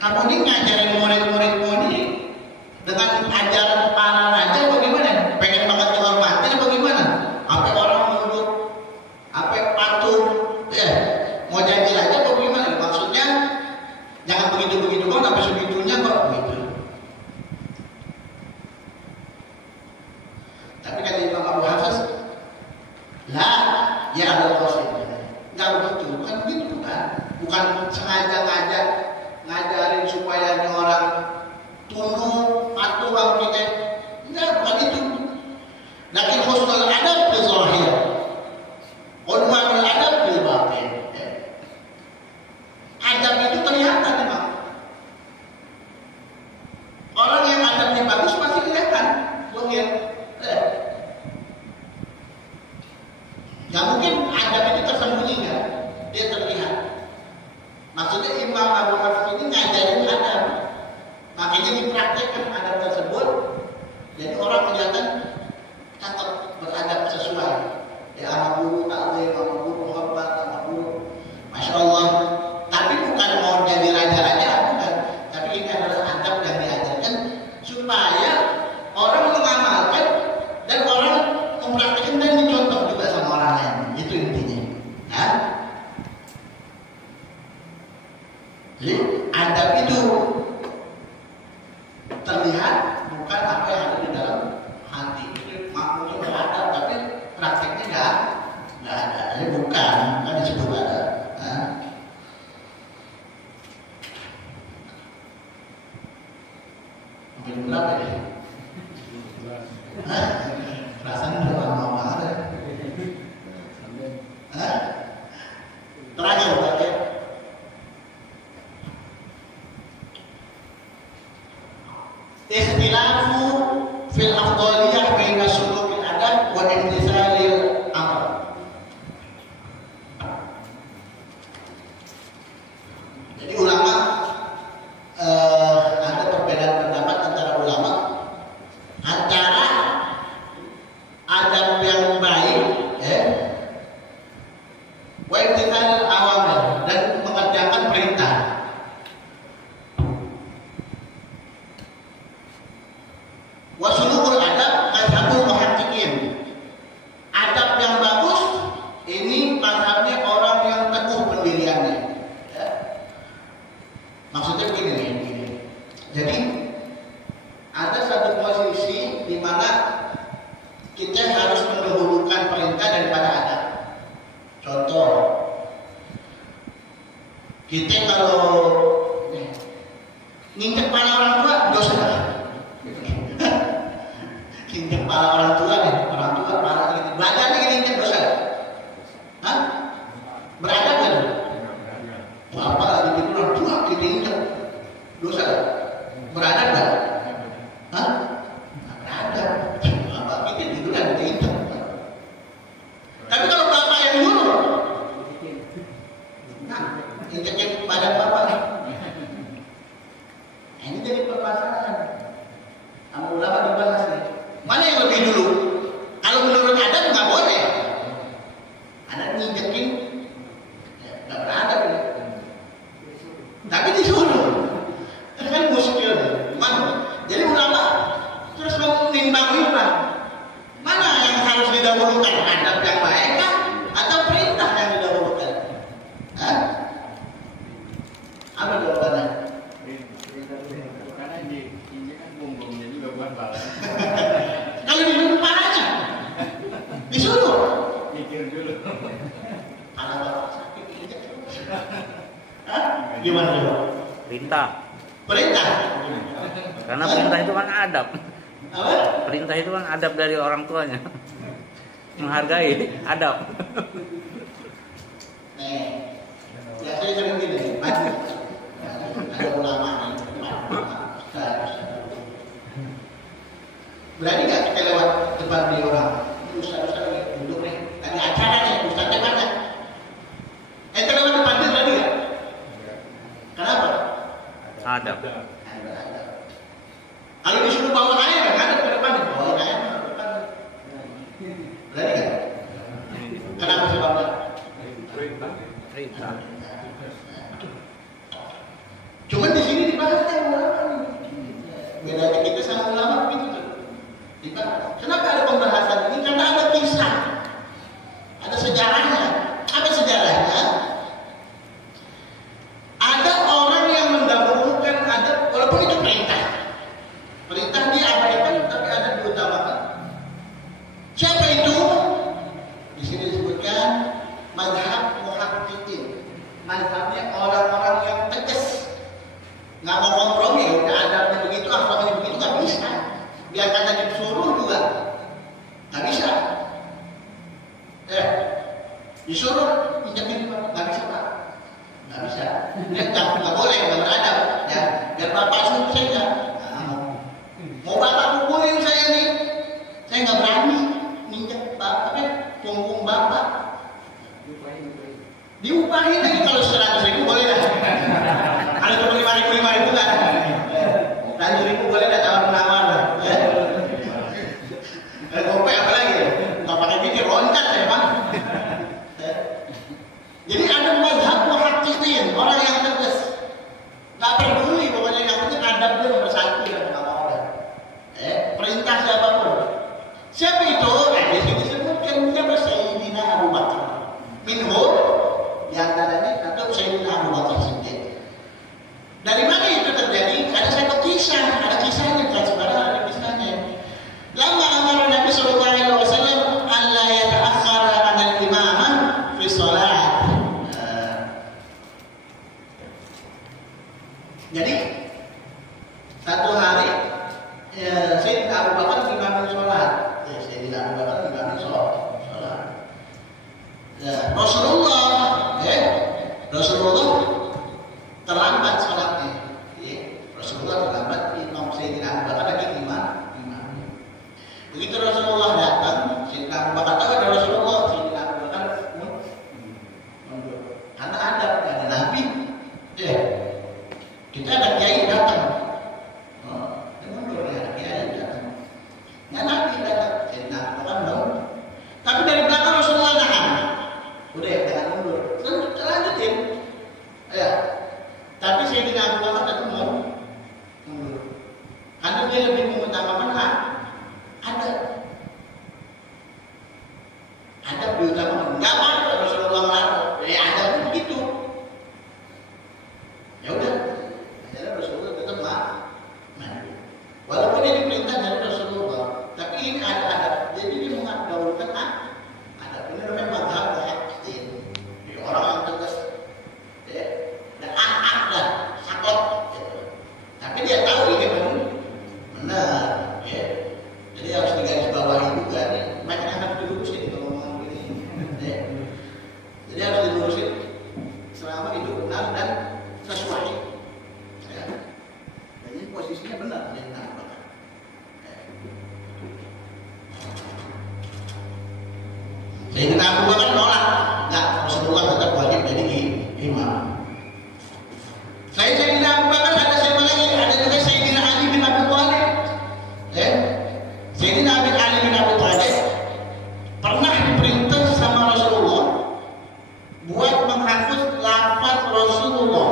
Kamu ini ngajarin murid-muridmu ini dengan ajaran para raja bagaimana? Pengen banget dihormati bagaimana? Sampai orang menurut, sampai patuh, ya mau jadi raja bagaimana? Maksudnya jangan begitu-begitu kok, sampai segitunya kok begitu. Tapi kata Imam Abu Hafiz, lah ya ada qasid. Enggak begitu, bukan begitu kan? Bukan sengaja ngajarin supaya orang tunduk patuh sama kita. Enggak, bukan itu. Lakin husnul adab bil zahir. Unwanul adab bil batin. Adab itu kelihatan memang. Orang yang adabnya bagus pasti kelihatan. Zahir. Gak mungkin adab itu tersembunyi kan? Dia terlihat. Maksudnya Imam Abu Hafiz ini ngajarin adab. Makanya dipraktikkan adab tersebut. Jadi orang kelihatan cakep beradab sesuai. Ya sama guru taklim, sama guru hormat, sama guru. Masya Allah. Tapi bukan mau jadi raja-raja, bukan. Tapi ini adalah adab yang diajarkan supaya orang mengamalkan dan orang mempraktikkan dan dicontoh juga sama orang lain. Itu intinya. Nah, jadi adab itu terlihat bukan apa yang ada di dalam hati. Itu maknanya beradab, tapi praktiknya nggak ada. Jadi bukan disebut adab. Nah. Sampai berapa ya? Rasanya udah lama banget. Terakhir. Ikhtilafu fil afdaliyah baina sulukil adab wa imtithalil amr. Jadi ulama ada perbedaan pendapat antara ulama antara adab yang baik wa imtithalil awamir dan mengerjakan perintah. Wasulukul adab mazhabul muhaqqiqin. Adab yang bagus ini mazhabnya orang yang teguh pendiriannya. Ya. Maksudnya begini nih. Jadi ada satu posisi di mana kita harus mendahulukan perintah daripada adab. Contoh, kita kalau nginjek kepala orang tua dosa. Injek kepala orang tua nih, orang tua kepala gitu. Belajar nih injek dosa. Hah? Beradab kan? Apa lagi itu orang tua kita injek dosa? Beradab kan? Hah? Beradab. Apa kita gitu kan kita injek. Tapi kalau bapak yang nyuruh, nah, injekin badan bapak nih. Ini jadi permasalahan. Sama ulama dibahas nih. Mana yang lebih dulu? Kalau menurut adab nggak boleh. Anak nginjekin, nggak beradab ya. Tapi disuruh. Itu kan muskil. Mana? Jadi ulama terus menimbang-nimbang. Mana yang harus didahulukan? Adab yang baik kah? Atau perintah yang didahulukan? Hah? Apa jawabannya? Karena ini kan bumbungnya juga bukan bala. Kalau disuruh kepalanya, disuruh. Mikir dulu. Kalau bapak sakit, gimana coba? Perintah. Perintah. Karena perintah itu kan adab. Apa? Perintah itu kan adab dari orang tuanya. Menghargai adab. Nih, ya saya sering gini, ada ulama nih, berani nggak kita lewat depan di orang? Ustaz duduk nih, lagi acara nih, ustaznya mana? Kita lewat depan dia berani nggak? Kenapa? Adab. Kalau disuruh bawa air, ada ke depan, bawa air ke depan. Berani nggak? Kenapa sebabnya? Perintah. Cuman di sini Kenapa ada pembahasan ini? Karena ada kisah, ada sejarahnya. Apa sejarahnya? Ada orang yang mendahulukan adab, walaupun itu perintah. Perintah diabaikan, tapi adab diutamakan. Siapa itu? Di sini disebutkan mazhab muhaqqiqin. Mazhabnya orang-orang yang tegas, nggak mau kompromi. Udah adabnya begitu, akhlaknya begitu, nggak bisa. Biarkan aja disuruh juga nggak bisa. Disuruh pinjamin nggak bisa pak, nggak bisa. Nggak boleh, nggak beradab. Ya, biar bapak suruh saya nggak. Mau bapak pukulin saya nih, saya nggak berani minjak bapak, punggung bapak. Diupahin lagi kalau 100.000 boleh dah. Kalau cuma 5.000 kan. 100.000 boleh dah, tawar menawar dah. Gope apa lagi? Nggak pakai pikir, loncat ya bang. Jadi ada mazhab muhaqqiqin, orang yang tegas, nggak peduli pokoknya yang penting adab dia nomor 1 yang apa-apa. Perintah siapapun. Siapa itu? Di sini disebutkan siapa? Sayyidina Abu Bakar. Minhum yang tadanya atau Sayyidina Abu Bakar Siddiq. Dari mana itu terjadi? Ada satu kisah, ada kisahnya, kan sebenarnya ada kisahnya. Lama amar Nabi sallallahu alaihi wasallam alla yata'akhkhara 'anil imamah fi shalah. Jadi satu hari Sayyidina Abu Bakar imamin sholat. Sayyidina Abu Bakar imamin sholat. Rasulullah terlambat sholatnya. Rasulullah terlambat, Imam Sayyidina Abu Bakar lagi imam. Begitu Rasulullah datang, Sayyidina Abu Bakar tahu ada Rasulullah, Sayyidina Abu Bakar mundur. Karena ada Nabi, kita ada kiai datang. Mundur ya, kiai datang. Nah, Nabi datang, Sayyidina Abu Bakar mundur. Tapi dari belakang Rasulullah nahan. Udah ya, jangan mundur. Lanjutin. Tapi Sayyidina Abu Bakar datang mundur. Karena dia lebih mengutamakan ada diutamakan. Nggak apa-apa Rasulullah melarang. Ada pun begitu. Ya udah. Akhirnya Rasulullah tetap maju. Walaupun ini perintah dari Rasulullah, tapi ini ada. Jadi dia mengadakan ada. Ini namanya mazhab muhaqqiqin. Orang yang tegas, dan lah, sakot. Tapi dia tahu ini benar. Jadi harus digaris bawahi juga nih. Makanya harus dilurusin kalau ngomong begini. Jadi harus dilurusin selama itu benar dan sesuai. Dan ini posisinya benar. Sayyidina Abu Bakar nolak. Enggak, Rasulullah tetap wajib jadi imam. Selain Sayyidina Abu Bakar ada siapa lagi? Ada juga Sayyidina Ali bin Abi Thalib. Sayyidina Ali bin Abi Thalib pernah diperintah sama Rasulullah buat menghafuz lafaz Rasulullah.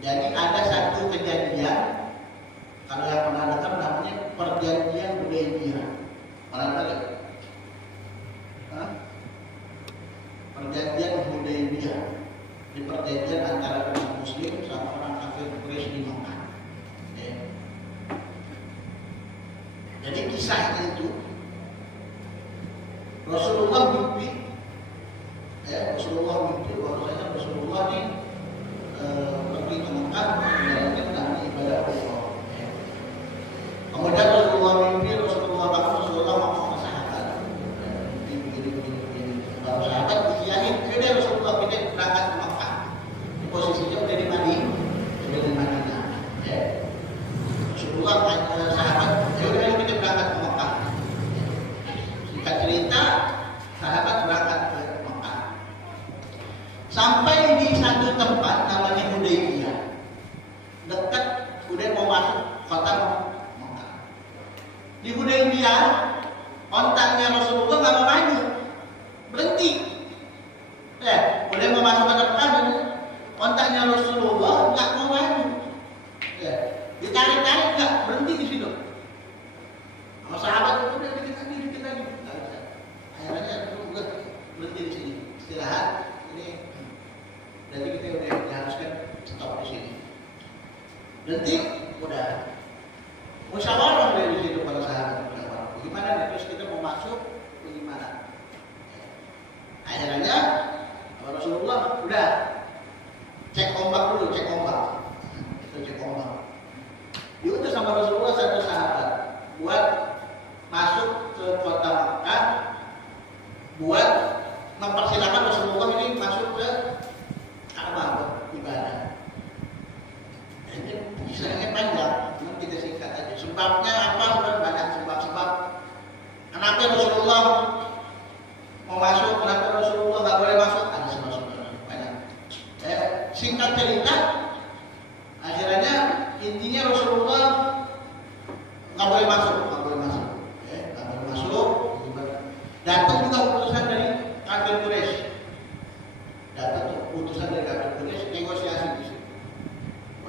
Jadi ada satu kejadian, kalau yang pernah dengar namanya perjanjian Hudaybiyah. Pernah dengar? Perjanjian Hudaybiyah. Di perjanjian antara umat Muslim sama orang kafir Quraisy di Mekah. Jadi kisahnya itu Rasulullah mimpi, bahwasanya Rasulullah ini pergi ke Mekah menjalankan ibadah Allah. Kemudian Rasulullah mimpi, Rasulullah bangun, Rasulullah ngomong sama sahabat, begini. Baru sahabat dikiyahin, yaudah Rasulullah pindah berangkat ke Mekah. Posisinya udah di Madinah. Rasulullah sahabat, yaudah kita berangkat ke Mekah. Singkat cerita, sahabat berangkat ke Mekah. Sampai di satu tempat namanya Hudaybiyah, dekat udah mau masuk kota Mekah. Di Hudaybiyah, ontanya Rasulullah nggak mau maju, berhenti. Udah mau masuk kota Mekah, ontanya Jadi kita udah diharuskan stop di sini. Nanti udah musyawarah dari situ para sahabat. Bagaimana nih? Terus kita mau masuk bagaimana? Akhirnya Rasulullah udah cek ombak dulu, cek ombak. Itu cek ombak. Diutus sama Rasulullah satu sahabat buat masuk ke kota Makkah, buat mempersilakan Rasulullah ini masuk ke Ka'bah ibadah. Ini kisahnya panjang, cuma kita singkat aja. Sebabnya apa? Sudah banyak sebab-sebab. Kenapa Rasulullah mau masuk? Kenapa Rasulullah nggak boleh masuk? Ada sebab-sebabnya banyak. Singkat cerita, akhirnya intinya Rasulullah nggak boleh masuk, nggak boleh masuk. Datang juga utusan dari kafir Quraisy. Datang tuh utusan dari kafir Quraisy negosiasi di sini.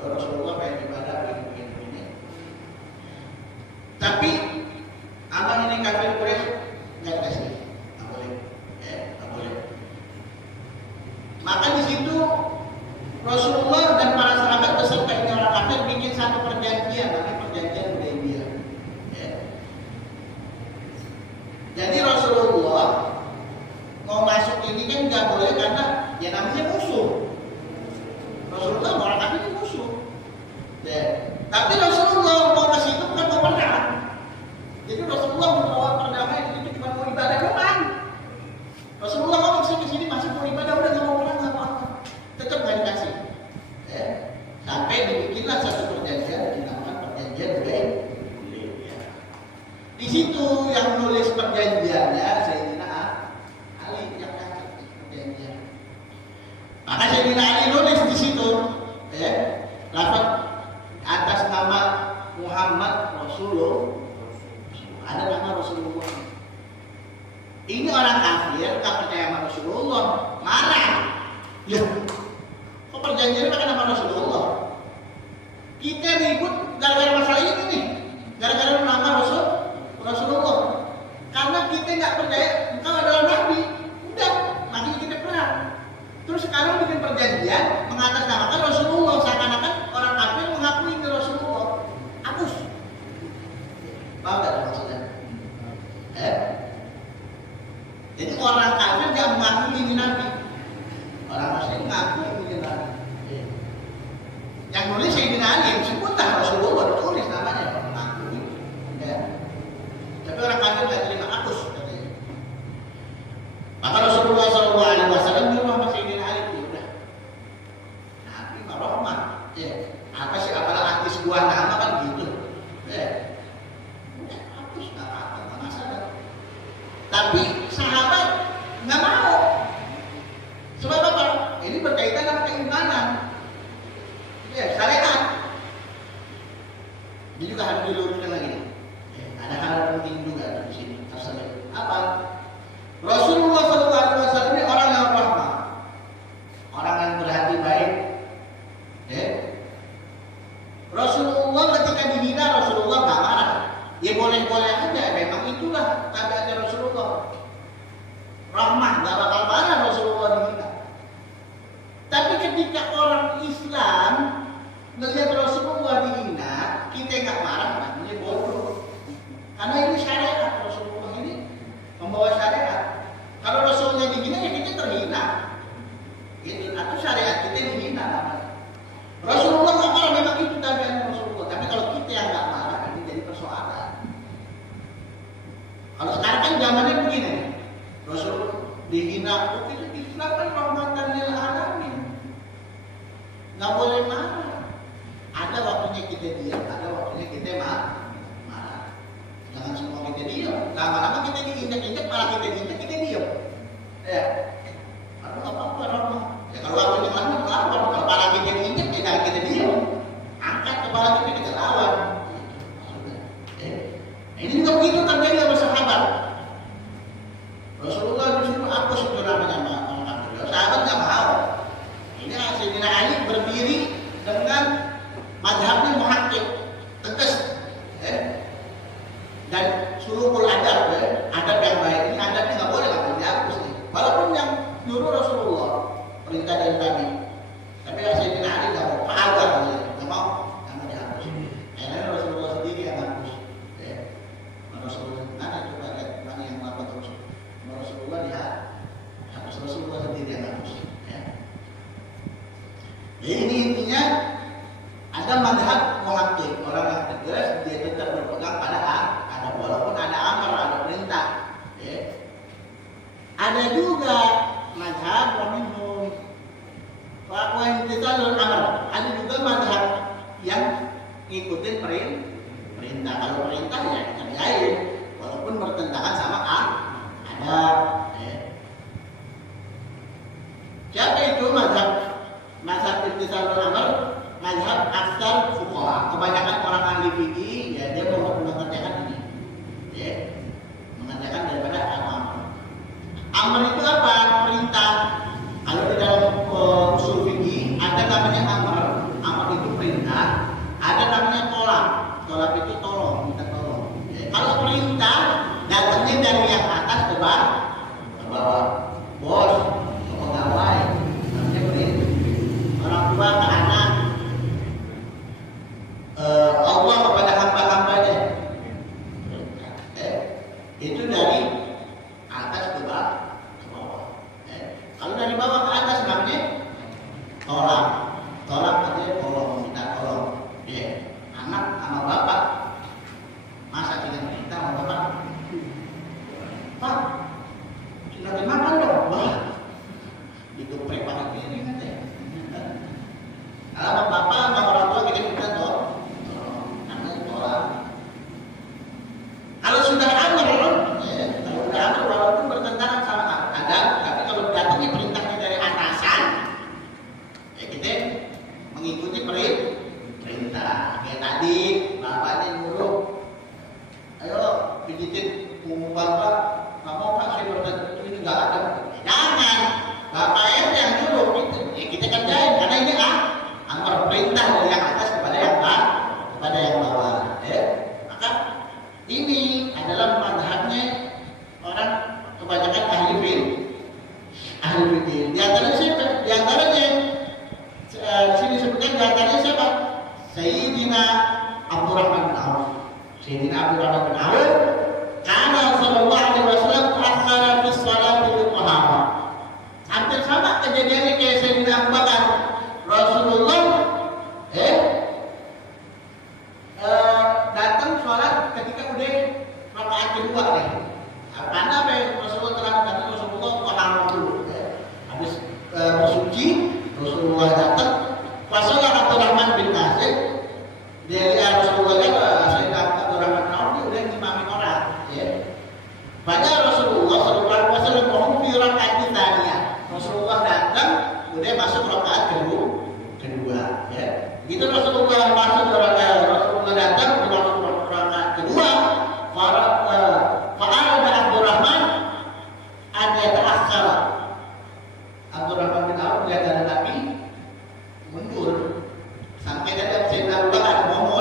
Rasulullah pengen ibadah begini. Tapi abang ini kafir Quraisy nggak kasih, nggak boleh, nggak boleh. Maka di situ Rasulullah dan para sahabat beserta ini orang kafir bikin satu perjanjian, namanya perjanjian Hudaybiyah. Jadi Rasulullah mau masuk ini kan nggak boleh karena ya namanya musuh. Rasulullah orang kafir itu musuh. Tapi Rasulullah mau ke situ bukan mau perang. Jadi Rasulullah membawa perdamaian itu cuma mau ibadah doang. Rasulullah ngomong sini masih mau ibadah udah nggak mau perang nggak apa-apa. Tetap nggak dikasih. Sampai dibikinlah satu perjanjian dinamakan perjanjian Hudaybiyah. Di situ yang nulis perjanjiannya Sayyidina Ali yang catat perjanjian. Maka Sayyidina Ali nulis di situ, lafaz atas nama Muhammad Rasulullah, ada nama Rasulullah. Ini orang kafir tak percaya sama Rasulullah, marah. Ya, kok perjanjiannya pakai nama Rasulullah? Kita ribut gara-gara masalah ini nih, gara-gara nama Rasulullah. Karena kita nggak percaya engkau adalah Nabi, udah, makanya kita perang. Terus sekarang bikin perjanjian mengatasnamakan Rasulullah, seakan-akan orang kafir mengakui ini Rasulullah. Hapus. Paham nggak maksudnya? Jadi orang kafir nggak mengakui ini Nabi, orang Muslim mengakui ini Nabi. Yang nulis Sayyidina Ali, sebutlah Rasulullah ditulis namanya, mengakui. Tapi orang kafir nggak terima, hapus katanya. Maka Rasulullah SAW nyuruh sama Sayyidina Ali, ya udah. Nabi mah rahmat. Apa sih apalah artis sebuah nama kan gitu. Udah hapus nggak apa-apa, nggak masalah. Tapi sahabat nggak mau. Sebab apa? Ini berkaitan dengan keimanan. Syariat. Ini juga harus diluruskan lagi. Ada hal penting juga di sini. Apa? Rasulullah SAW ini orang yang rahmah, orang yang berhati baik. Rasulullah ketika dihina Rasulullah nggak marah. Ya boleh-boleh aja. Memang itulah tabiatnya Rasulullah. Rahmah, nggak bakal marah Rasulullah dihina. Tapi ketika orang Islam melihat Rasulullah dihina, kita nggak marah, namanya bodoh. Karena ini syariat, Rasulullah ini membawa syariat. Kalau Rasulullah dihina, ya kita terhina. Gitu. Atau syariat kita dihina namanya. Rasulullah nggak marah, memang itu tabiatnya Rasulullah. Tapi kalau kita yang nggak marah, ini jadi persoalan. Kalau sekarang kan zamannya begini, Rasul dihina, itu Islam kan rahmatan lil alamin. Nggak boleh marah. Ada waktunya kita diam, ada waktunya kita marah. Jangan semua kita diam. Lama-lama kita diinjak-injak, malah kita diinjak, kita diam. Aduh apa-apa rahmah. Ya kalau waktunya marah, kalau kepala kita diinjak, ya jangan kita diam. Angkat kepala kita lawan. Ini juga begitu terjadi sama sahabat. Rasulullah disuruh hapus itu namanya orang kafir. Sahabat nggak mau. Ini Sayyidina Ali berdiri dengan mazhabnya muhakkik, tegas, dan sulukul adab, adab yang baik ini adabnya nggak boleh dihapus nih. Walaupun yang Jadi ini intinya ada madhab muhakkik, orang yang tegas dia tetap berpegang pada ada walaupun ada amar, ada perintah. Ya. Ada juga madhab minhum wa imtithalul amr. Ada juga madhab yang ngikutin perintah. Kalau perintah ya dikerjain walaupun bertentangan sama adab. Ya. Siapa itu madhab imtithalul amr? Mazhab aksar fuqaha. Kebanyakan orang ahli fikih ya dia mengerjakan ini. Ya. Mengerjakan daripada amar. Amar itu apa? Perintah. Kalau di dalam usul fikih ada namanya amar. Amar itu perintah. Ada namanya tolak. Tolak itu tolong, minta tolong. Ya. Kalau perintah datangnya dari yang atas ke bawah. Bos, pegawai, namanya perintah. Orang tua ke anak. Allah kepada hamba-hambanya. Itu dari atas ke bawah. Kalau dari bawah ke atas namanya tolak. Tolak artinya tolong, minta tolong. Anak sama bapak. Masa kita minta sama bapak? Pak, silakan makan dong. Wah, itu preparat ini kan ya. Kalau bapak sama orang tua kita minta tolong. Kalau sudah amar, kalau sudah amar walaupun bertentangan sama adab, tapi kalau datangnya perintahnya dari atasan, ya kita mengikuti perintah. Kayak tadi bapaknya nyuruh, ayo pijitin punggung bapak, nggak mau pak saya bertentangan itu nggak ada. Jangan, bapaknya yang nyuruh itu, ya kita kerjain karena ini amar perintah dari yang atas kepada yang bawah. Maka ini adalah madhabnya orang kebanyakan ahli fikih. Di antaranya siapa? Di antaranya di sini sebutkan di antaranya siapa? Sayyidina Abdurrahman bin Auf. Sayyidina Abdurrahman bin Auf karena sallallahu alaihi wasallam akhara fi sholati bil qahara. Hampir sama kejadiannya kayak Sayyidina Abu Bakar. Rasulullah datang sholat ketika udah rakaat kedua deh. Karena apa ya? Rasulullah telah datang Rasulullah qahara dulu. Habis bersuci Rasulullah datang. Pasal Abdurrahman bin Nasir dari Rasulullah Sayyidina Abdurrahman bin Auf dia udah ngimamin orang. Pada Rasulullah sallallahu alaihi wasallam mau fi rakaat tsaniyah. Rasulullah datang udah masuk rakaat kedua. Gitu Rasulullah masuk Rasulullah datang masuk rakaat kedua. Fa'arada Abdurrahman ada terakhir. Abdurrahman bin Auf lihat ada Nabi mundur sampai ada Sayyidina Abu Bakar mau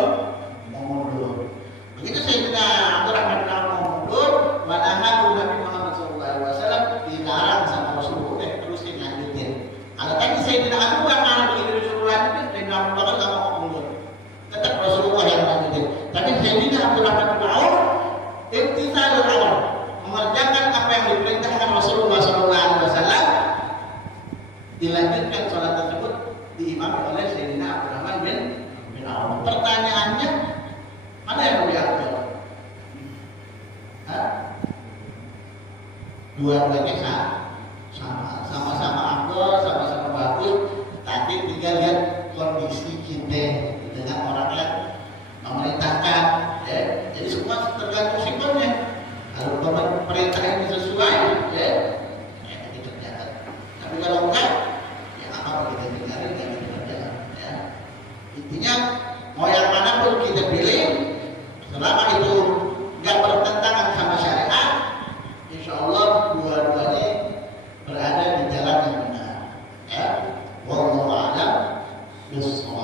mundur. Begitu Sayyidina Abdurrahman bin Auf mau mundur, wanahahu Nabi Muhammad SAW dilarang sama Rasulullah terusin lanjutin. Kalau tadi Sayyidina Abu Bakar begitu Rasulullah itu Sayyidina Abu Bakar nggak mau mundur, tetap Rasulullah yang lanjutin. Tapi Sayyidina Abdurrahman bin Auf imtithalul amr, mengerjakan apa yang diperintahkan Rasulullah SAW, dilanjutkan sholat tersebut diimami oleh Sayyidina Abdurrahman bin Auf. Pertanyaannya, mana yang lebih afdal? Dua-duanya sama-sama afdal, sama-sama bagus. Tapi tinggal lihat kondisi kita dengan orang yang memerintahkan. Jadi semua tergantung sifatnya. Kalau perintah ini sesuai, kita kerjakan. Tapi kalau enggak, ya apa kita tinggalin, kita kerjakan. Intinya mau yang mana pun kita pilih, selama itu enggak bertentangan sama syariat, insya Allah dua-duanya berada di jalan yang benar. Wallahu a'lam bishawab.